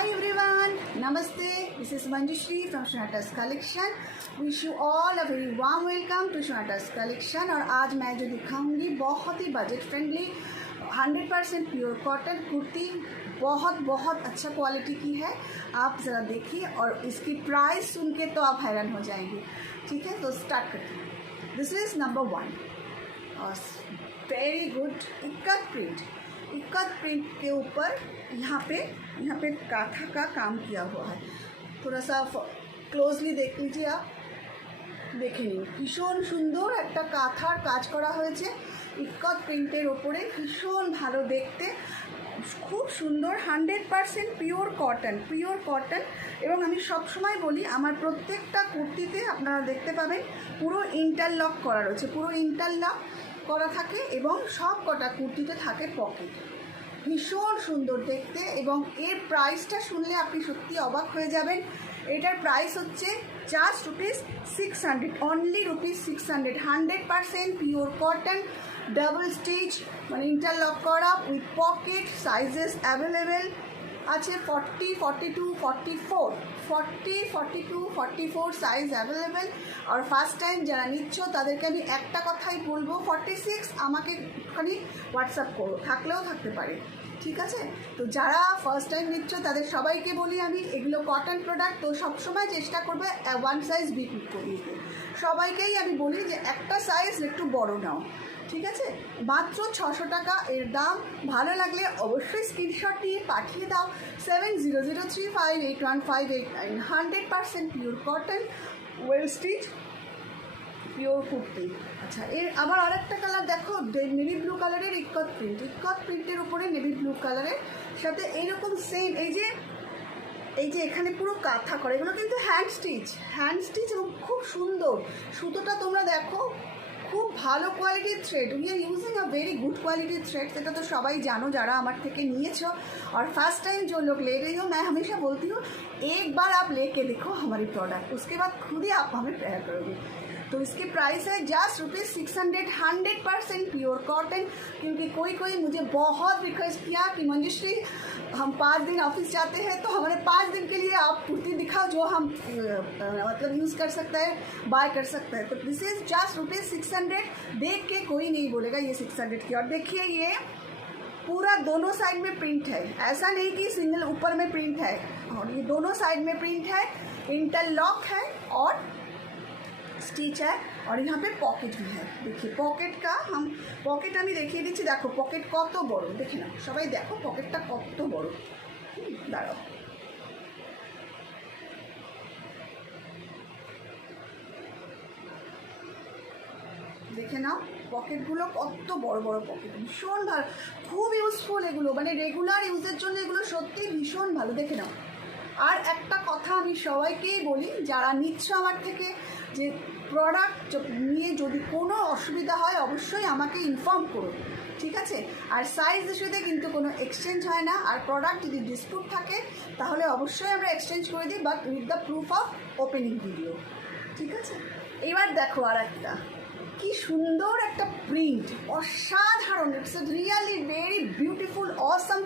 Hi everyone, Namaste. This is Manjushri from Shonata's collection. Wish you all a very warm welcome to Shonata's collection. और आज मैं जो दिखाऊंगी बहुत ही budget friendly 100% pure cotton kurti बहुत अच्छा क्वालिटी की है। आप ज़रा देखिए और इसकी प्राइस सुन के तो आप हैरान हो जाएंगे। ठीक है, तो स्टार्ट करते हैं। This is number 1, very good ikat print के ऊपर यहाँ पे काथा का काम किया हुआ है। थोड़ा सा क्लोजली देख लीजिए, आप দেখে নিন। ভীষণ সুন্দর একটা কাঁথার কাজ করা হয়েছে ইক্কত প্রিন্টের ওপরে, ভীষণ ভালো দেখতে, খুব সুন্দর। 100% পিওর কটন। এবং আমি সবসময় বলি আমার প্রত্যেকটা কুর্তিতে আপনারা দেখতে পাবেন পুরো ইন্টারলক করা রয়েছে, পুরো ইন্টারলক করা থাকে এবং সব কটা কুর্তিতে থাকে পকেট। ভীষণ সুন্দর দেখতে এবং এর প্রাইসটা শুনলে আপনি সত্যি অবাক হয়ে যাবেন। এটার প্রাইস হচ্ছে just ₹600, only ₹600। 100% pure cotton, double stitch, মানে ইন্টারলক করা উইথ পকেট। সাইজেস অ্যাভেলেবেল আছে 40, 42, 44 সাইজ অ্যাভেলেবেল। আর ফার্স্ট টাইম যারা নিচ্ছ তাদেরকে আমি একটা কথাই বলবো, 46 আমাকে একটুখানি হোয়াটসঅ্যাপ করো, থাকলেও থাকতে পারে। ঠিক আছে, তো যারা ফার্স্ট টাইম নিচ্ছ তাদের সবাইকে বলি আমি, এগুলো কটন প্রোডাক্ট, তো সবসময় চেষ্টা করবে 1 সাইজ বিক্রি করে নিতে। সবাইকেই আমি বলি যে একটা সাইজ একটু বড় নাও। ঠিক আছে, মাত্র 600 টাকা এর দাম। ভালো লাগলে অবশ্যই স্ক্রিনশট নিয়ে পাঠিয়ে দাও 7003581589। 100% pure cotton, well stitch, pure kurti. আচ্ছা, এর আবার আরেকটা কালার দেখো, নেভি ব্লু কালারের ইক্কত প্রিন্টের উপরে নেভি ব্লু কালারের সাথে এইরকম সেম এই যে এখানে পুরো কাঁথা করে, এগুলো কিন্তু হ্যান্ড স্টিচ এবং খুব সুন্দর। সুতোটা তোমরা দেখো, খুব ভালো কোয়ালিটির thread. We are using a very good quality thread. সেটা তো সবাই জানো যারা আমার থেকে নিয়েছো। और फर्स्ट टाइम जो लोग ले रही हो, मैं हमेशा बोलती हूँ एक बार आप लेके देखो हमारी प्रोडक्ट, उसके बाद खुद ही आप हमें प्रेयर करोगे। तो इसकी प्राइस है जस्ट ₹600, 100% प्योर कॉटन। क्योंकि कोई मुझे बहुत रिक्वेस्ट किया कि मंजुश्री हम 5 दिन ऑफिस जाते हैं तो हमारे 5 दिन के लिए आप कुर्ती दिखाओ जो हम मतलब यूज़ कर सकता है, बाय कर सकता है। तो दिस इज़ जस्ट ₹600। देख के कोई नहीं बोलेगा ये 600 की। और देखिए ये पूरा दोनों साइड में प्रिंट है, ऐसा नहीं कि सिंगल ऊपर में प्रिंट है, और ये दोनों साइड में प्रिंट है, इंटरलॉक है और स्टिच है। और यहाँ पे पॉकेट भी है। देखिए पॉकेट আমি দেখিয়ে দিচ্ছি। দেখো পকেট কত বড়, দেখে নাও সবাই, দেখো পকেটটা কত বড়। দাঁড়াও, দেখে নাও পকেটগুলো কত বড় পকেট, ভীষণ ভালো, খুব ইউজফুল এগুলো, মানে রেগুলার ইউজের জন্য এগুলো সত্যি ভীষণ ভালো। দেখে নাও। আর একটা কথা আমি সবাইকেই বলি যারা নিচ্ছ আমার থেকে, যে প্রোডাক্ট নিয়ে যদি কোনো অসুবিধা হয় অবশ্যই আমাকে ইনফর্ম করো। ঠিক আছে, আর সাইজ ইস্যুতে কিন্তু কোনো এক্সচেঞ্জ হয় না। আর প্রোডাক্ট যদি ডিসপিউট থাকে তাহলে অবশ্যই আমরা এক্সচেঞ্জ করে দিই, but with the proof of opening video. ঠিক আছে, এবার দেখো আর একটা কি সুন্দর একটা প্রিন্ট, অসাধারণ। It's really very beautiful awesome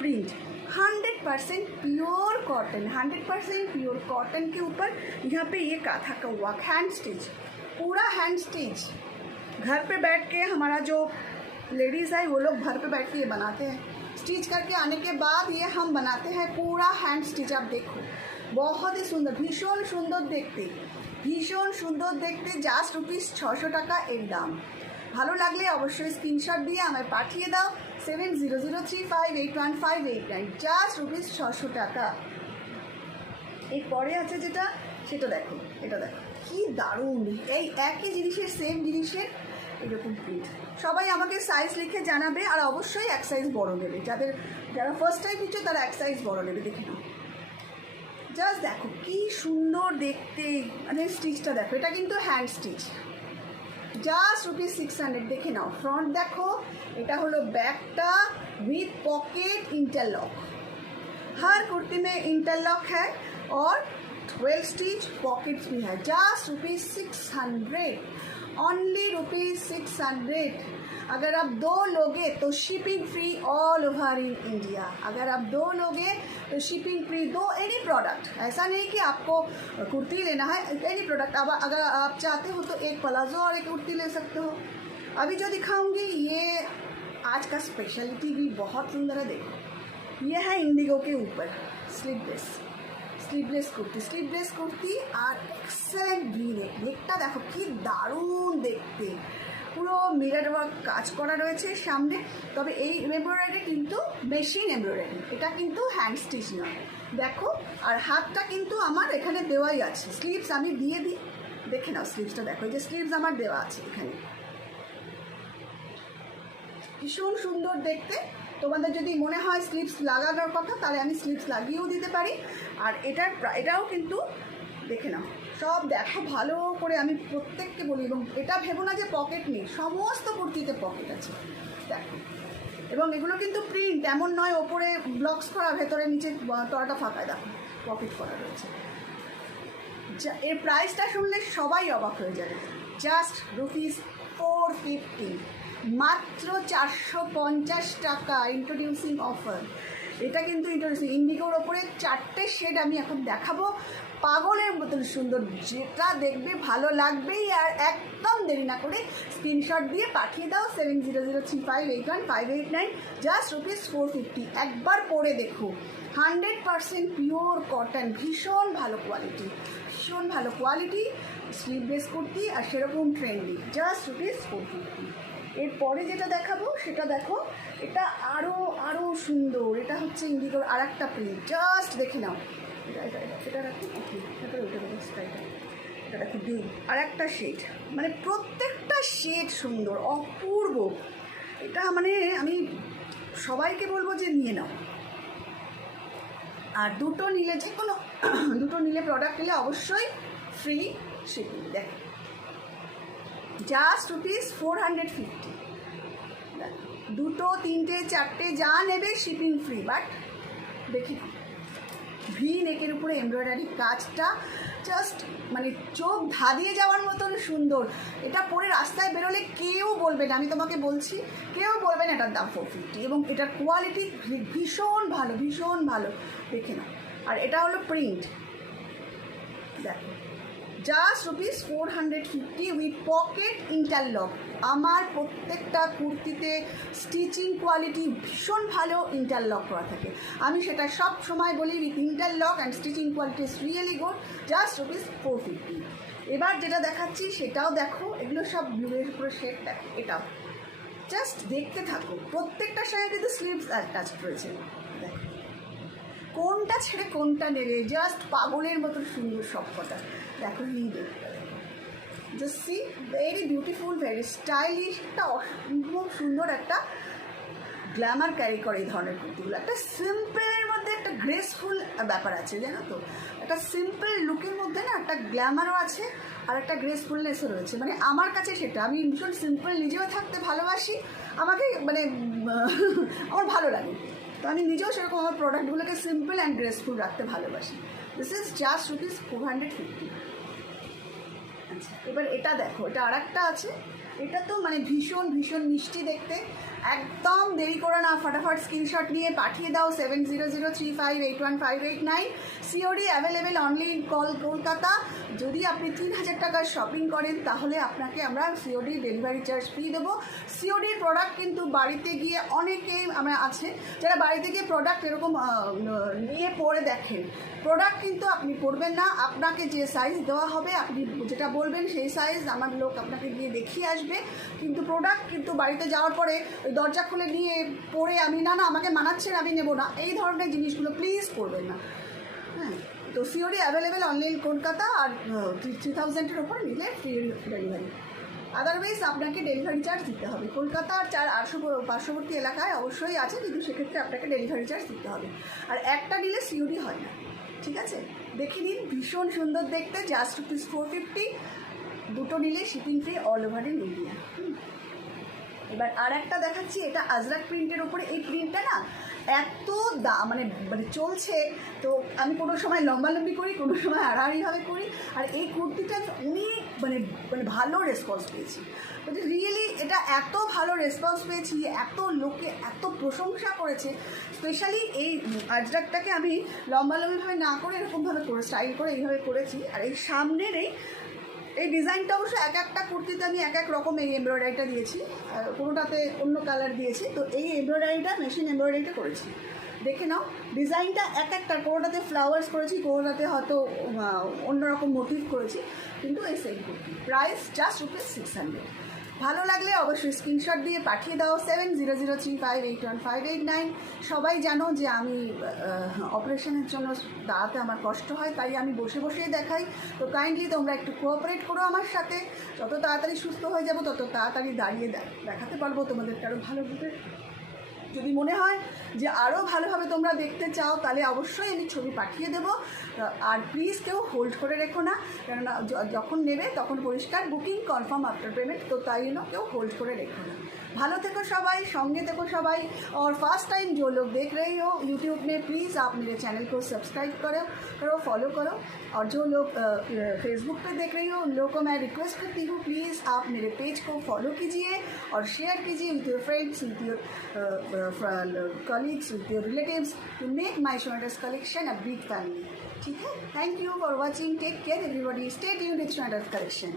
print. 100% pure cotton के ऊपर यहाँ पे ये काथा का वर्क, हैंड स्टिच, पूरा हैंड स्टिच। घर पे बैठ के हमारा जो लेडीज़ है वो लोग घर पे बैठ के ये बनाते हैं, स्टिच करके आने के बाद ये हम बनाते हैं पूरा हैंड स्टिच। आप देखो बहुत ही सुंदर, भीषण सुंदर देखते। জাস্ট ₹600 টাকা এর দাম। ভালো লাগলে অবশ্যই স্ক্রিনশট দিয়ে আমায় পাঠিয়ে দাও 7003581589। জাস্ট ₹600 টাকা। এরপরে আছে যেটা, সেটা দেখো, এটা দেখো কি দারুণ। এই একই জিনিসের, সেম জিনিসের এরকম প্রিন্ট। সবাই আমাকে সাইজ লিখে জানাবে, আর অবশ্যই এক সাইজ বড় নেবে। যারা ফার্স্ট টাইম নিচ্ছ তারা এক সাইজ বড় নেবে। দেখে নাও, জাস্ট দেখো কি সুন্দর দেখতে, মানে স্টিচটা দেখো, এটা কিন্তু হ্যান্ড স্টিচ। জাস্ট ₹600। দেখে নাও ফ্রন্ট দেখো, এটা হলো ব্যাকটা विथ पॉकेट इंटरलॉक। हर कुर्ती में इंटरलॉक है और 12 स्टिच पॉकेट्स भी है। Just ₹600, only ₹600। अगर आप 2 लोगे तो shipping free all over in India. अगर आप 2 लोगे तो शिपिंग फ्री। 2 एनी प्रोडक्ट, ऐसा नहीं कि आपको कुर्ती लेना है, एनी प्रोडक्ट। अब अगर आप चाहते हो तो एक प्लाजो और एक कुर्ती ले सकते हो। अभी जो दिखाऊंगी ये आज का स्पेशलिटी भी बहुत सुंदर है। देखो ये है इंडिगो के ऊपर স্লিভলেস কুর্তি আর এক্সেলেন্ট নেকটা দেখো কি দারুণ দেখতে, পুরো মিরর ওয়ার্ক কাজ করা রয়েছে সামনে। তবে এই এমব্রয়ডারি কিন্তু মেশিন এমব্রয়ডারি, এটা কিন্তু হ্যান্ড স্টিচ নয়। দেখো আর হাতটা কিন্তু আমার এখানে দেওয়াই আছে, স্লিভস আমি দিয়ে দিই, দেখে নাও স্লিভসটা দেখো, এই যে স্লিভস আমার দেওয়া আছে এখানে, ভীষণ সুন্দর দেখতে। তোমাদের যদি মনে হয় স্লিভস লাগানোর কথা তাহলে আমি স্লিভস লাগিয়েও দিতে পারি। আর এটাও কিন্তু দেখে নাও, সব দেখো ভালো করে, আমি প্রত্যেককে বলি। এবং এটা ভেবো না যে পকেট নেই, সমস্ত কুর্তিতে পকেট আছে দেখো। এবং এগুলো কিন্তু প্রিন্ট, এমন নয় ওপরে ব্লকস করা, ভেতরে নিচে তলাটা ফাঁকায় দেখো পকেট করা রয়েছে। এর প্রাইসটা শুনলে সবাই অবাক হয়ে যাবে, জাস্ট ₹450, মাত্র 450 টাকা, ইন্ট্রোডিউসিং অফার। এটা কিন্তু ইন্ট্রোডিউসিং ইন্ডিগোর ওপরে 4টে শেড আমি এখন দেখাবো, পাগলের মতন সুন্দর, যেটা দেখবে ভালো লাগবেই। আর একদম দেরি না করে স্ক্রিনশট দিয়ে পাঠিয়ে দাও 7003581589, জাস্ট ₹450। একবার পরে দেখো, 100% পিওর কটন, ভীষণ ভালো কোয়ালিটি, স্লিভলেস কুর্তি আর সেরকম ট্রেন্ডি, জাস্ট ₹450। এরপরে যেটা দেখাবো সেটা দেখো, এটা আরও সুন্দর। এটা হচ্ছে ইন্ডিগোর আর একটা প্রিন্ট, জাস্ট দেখে নাও। এটা রাখি, এটা রাখি দিই। আর একটা শেড, মানে প্রত্যেকটা শেড সুন্দর, অপূর্ব। এটা মানে আমি সবাইকে বলবো যে নিয়ে নাও। আর দুটো নিলে, যে কোনো দুটো নিলে, প্রোডাক্ট নিলে অবশ্যই ফ্রি শিপিং। দেখ জাস্ট ₹450, দুটো, তিনটে, চারটে যা নেবে শিপিং ফ্রি। বাট দেখি ভি নেকের উপরে এমব্রয়ডারি কাজটা জাস্ট মানে চোখ ধাঁধিয়ে যাওয়ার মতন সুন্দর। এটা পরে রাস্তায় বেরোলে কেউ বলবে না, আমি তোমাকে বলছি, কেউ বলবে না এটার দাম 450। এবং এটার কোয়ালিটি ভীষণ ভালো, দেখে না। আর এটা হলো প্রিন্ট, দেখো জাস্ট ₹450 উইথ পকেট ইন্টারলক। আমার প্রত্যেকটা কুর্তিতে স্টিচিং কোয়ালিটি ভীষণ ভালো, ইন্টারলক করা থাকে। আমি সেটা সব সময় বলি, with interlock and stitching quality is really good, just ₹450। এবার যেটা দেখাচ্ছি সেটাও দেখো, এগুলো সব ব্লুয়ের উপরে শেড, দেখো এটাও জাস্ট দেখতে থাকো। প্রত্যেকটার সঙ্গে কিন্তু স্লিভস অ্যাটাচ রয়েছে, দেখো কোনটা ছেড়ে কোনটা নেবে, জাস্ট পাগলের মতো সুন্দর সব কটা। দেখো just see, very beautiful, very stylish, একটা অসম্ভব সুন্দর একটা গ্ল্যামার ক্যারি করে এই ধরনের কুর্তিগুলো। একটা সিম্পলের মধ্যে একটা গ্রেসফুল ব্যাপার আছে, জানো তো, একটা সিম্পল লুকের মধ্যে না একটা গ্ল্যামারও আছে আর একটা গ্রেসফুলনেসও রয়েছে। মানে আমার কাছে সেটা, আমি ভীষণ সিম্পল নিজেও থাকতে ভালোবাসি, আমাকে মানে আমার ভালো লাগে, তো আমি নিজেও সেরকম আমার প্রোডাক্টগুলোকে সিম্পল অ্যান্ড গ্রেসফুল রাখতে ভালোবাসি। This is just ₹450। আচ্ছা, এবার এটা দেখো, এটা আর একটা আছে, এটা তো মানে ভীষণ মিষ্টি দেখতে। একদম দেরি করো না, ফটাফট স্ক্রিনশট নিয়ে পাঠিয়ে দাও 7003581589। COD available only in Kolkata. যদি আপনি 3000 টাকার শপিং করেন তাহলে আপনাকে আমরা সিওডি ডেলিভারি চার্জ ফ্রি দেবো। সিওডির প্রোডাক্ট কিন্তু বাড়িতে গিয়ে অনেকেই আমরা আছে যারা বাড়িতে গিয়ে প্রোডাক্ট এরকম নিয়ে পরে দেখেন, প্রোডাক্ট কিন্তু আপনি পরবেন না, আপনাকে যে সাইজ দেওয়া হবে আপনি যেটা বলবেন সেই সাইজ আমার লোক আপনাকে গিয়ে দেখিয়ে আসবে। কিন্তু প্রোডাক্ট কিন্তু বাড়িতে যাওয়ার পরে ওই দরজা খুলে নিয়ে পরে আমি না আমাকে মানাচ্ছে না, আমি নেবো না, এই ধরনের জিনিসগুলো প্লিজ করবেন না। হ্যাঁ, তো COD available only in Kolkata. আর 3000-এর ওপর নিলে ফ্রি ডেলিভারি, আদারওয়াইজ আপনাকে ডেলিভারি চার্জ দিতে হবে। কলকাতা আর পার্শ্ববর্তী এলাকায় অবশ্যই আছে, কিন্তু সেক্ষেত্রে আপনাকে ডেলিভারি চার্জ দিতে হবে। আর একটা নিলে সিওডি হয় না, ঠিক আছে? দেখে নিন, ভীষণ সুন্দর দেখতে, জাস্ট ₹450, দুটো নিলে shipping free all over in India. এবার আর একটা দেখাচ্ছি, এটা আজরাক প্রিন্টের উপরে। এই প্রিন্টটা না এত মানে মানে চলছে, তো আমি কোনো সময় লম্বালম্বি করি, কোনো সময় আড়াআড়িভাবে করি। আর এই কুর্তিটা অনেক মানে মানে ভালো রেসপন্স পেয়েছি, মানে রিয়েলি এটা এত ভালো রেসপন্স পেয়েছি, এত লোকে এত প্রশংসা করেছে। স্পেশালি এই আজরাকটাকে আমি লম্বালম্বিভাবে না করে এরকমভাবে করে স্টাইল করে এইভাবে করেছি। আর এই সামনের এই ডিজাইনটা অবশ্য এক একটা কুর্তিতে আমি এক এক রকম এই এমব্রয়ডারিটা দিয়েছি, কোনোটাতে অন্য কালার দিয়েছি। তো এই এমব্রয়ডারিটা মেশিন এমব্রয়ডারিটা করেছি, দেখে নাও। ডিজাইনটা এক একটা, কোনোটাতে ফ্লাওয়ার্স করেছি, কোনোটাতে হয়তো অন্যরকম মোটিভ করেছি, কিন্তু এই সেম কুর্তি। Price just ₹600। ভালো লাগলে অবশ্যই স্ক্রিনশট দিয়ে পাঠিয়ে দাও 7003581589। সবাই জানো যে আমি অপারেশনের জন্য দাঁড়াতে আমার কষ্ট হয়, তাই আমি বসে বসেই দেখাই। তো কাইন্ডলি তোমরা একটু কোঅপারেট করো আমার সাথে। যত তাড়াতাড়ি সুস্থ হয়ে যাব তত তাড়াতাড়ি দাঁড়িয়ে দেখাতে পারবো তোমাদেরকে আরও ভালোভাবে। যদি মনে হয় যে আরও ভালোভাবে তোমরা দেখতে চাও, তাহলে অবশ্যই আমি ছবি পাঠিয়ে দেবো। আর প্লিজ কেউ হোল্ড করে রেখো না, কেননা যখন নেবে তখন পরিষ্কার বুকিং কনফার্ম আফটার पेमेंट, तो তাই জন্য কেউ হোল্ড করে রেখো না। ভালো থেকো सबाई, संगे থেকো सबाई। और फर्स्ट टाइम जो लोग देख रही हो यूट्यूब में, प्लीज़ आप मेरे चैनल को सब्सक्राइब करो फॉलो करो। और जो लोग फेसबुक पे देख रही हो उन लोगों को मैं रिक्वेस्ट करती हूँ, प्लीज़ आप मेरे पेज को फॉलो कीजिए और शेयर कीजिए with your friends, with your colleagues, with your relatives, to make my Shonata's collection a big family. ठीक है? Thank you for watching. Take care everybody. Stay tuned with Shonata's collection.